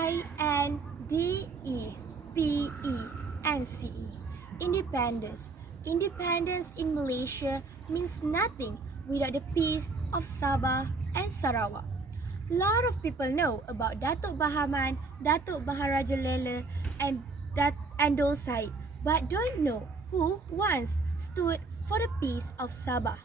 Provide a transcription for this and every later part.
Independence. Independence. Independence in Malaysia means nothing without the peace of Sabah and Sarawak. Lot of people know about Datuk Bahaman, Datuk Maharaja Lela and Dol Said, but don't know who once stood for the peace of Sabah.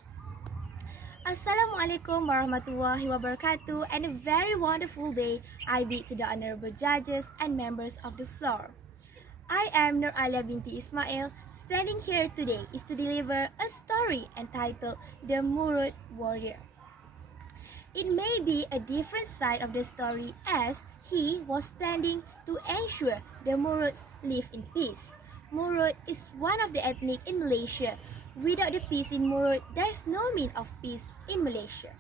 Assalamualaikum warahmatullahi wabarakatuh, and a very wonderful day I bid to the honorable judges and members of the floor. I am Nur Alia binti Ismail. Standing here today is to deliver a story entitled The Murut Warrior. It may be a different side of the story as he was standing to ensure the Muruts live in peace. Murut is one of the ethnic in Malaysia. Without the peace in Murut, there is no mean of peace in Malaysia.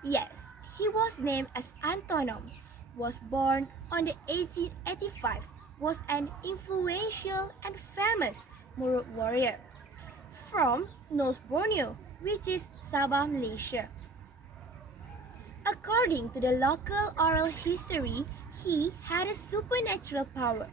Yes, he was named as Antonom, was born on the 1885, was an influential and famous Murut warrior from North Borneo, which is Sabah, Malaysia. According to the local oral history, he had a supernatural power,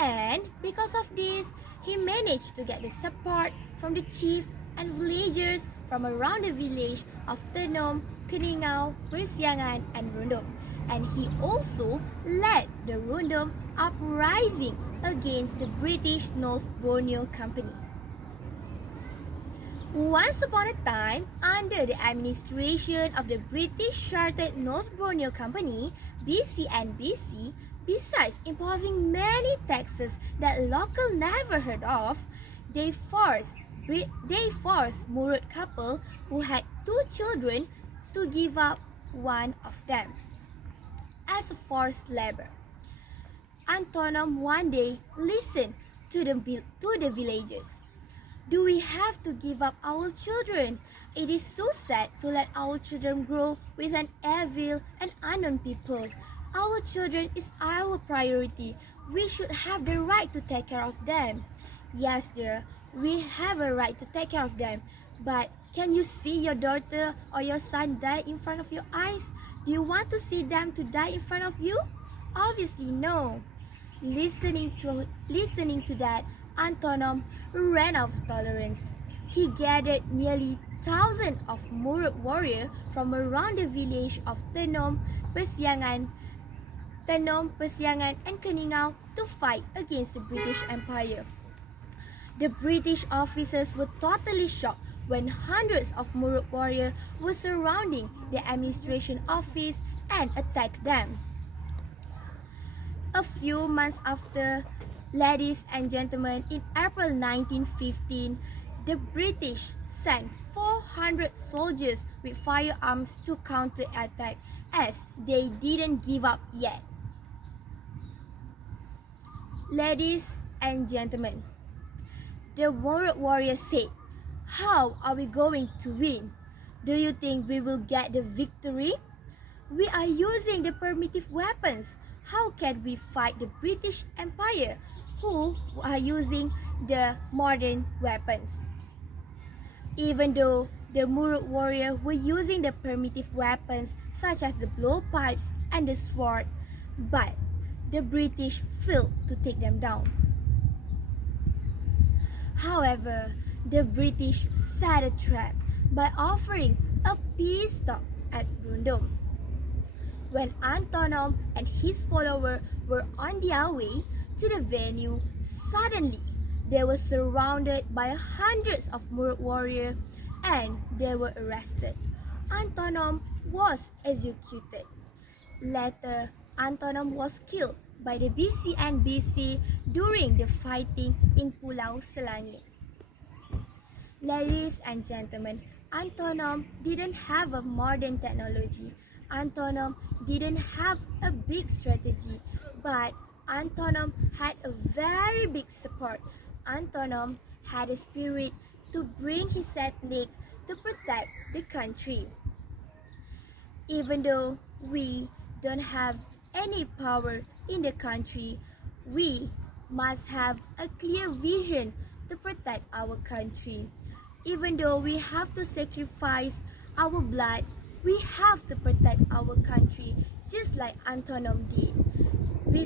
and because of this, he managed to get the support from the chief and villagers from around the village of Tenom, Keningau, Persiangan, and Rundum. And he also led the Rundum uprising against the British North Borneo Company. Once upon a time, under the administration of the British Chartered North Borneo Company, BC, besides imposing many taxes that local never heard of, they forced Murut couple who had 2 children to give up one of them as a forced labor. Antonom one day listened to the villagers. Do we have to give up our children? It is so sad to let our children grow with an evil and unknown people. Our children is our priority. We should have the right to take care of them. Yes, dear, we have a right to take care of them. But can you see your daughter or your son die in front of your eyes? Do you want to see them to die in front of you? Obviously, no. Listening to that, Antonom ran out of tolerance. He gathered nearly 1,000 of Murut warriors from around the village of Tenom, Persiangan, and Keningau to fight against the British Empire. The British officers were totally shocked when hundreds of Murut warriors were surrounding the administration office and attacked them. A few months after, ladies and gentlemen, in April 1915, the British sent 400 soldiers with firearms to counterattack as they didn't give up yet. Ladies and gentlemen, the Murut warrior said, "How are we going to win? Do you think we will get the victory? We are using the primitive weapons. How can we fight the British Empire, who are using the modern weapons?" Even though the Murut warriors were using the primitive weapons such as the blowpipes and the sword, but the British failed to take them down. However, the British set a trap by offering a peace talk at Rundum. When Antonom and his followers were on their way to the venue, suddenly they were surrounded by hundreds of Murut warriors and they were arrested. Antonom was executed. Later, Antonom was killed by the BC during the fighting in Pulau Selangit. Ladies and gentlemen, Antonom didn't have a modern technology. Antonom didn't have a big strategy, but Antonom had a very big support. Antonom had a spirit to bring his ethnic to protect the country. Even though we don't have any power in the country, we must have a clear vision to protect our country. Even though we have to sacrifice our blood, we have to protect our country just like Antonom did. We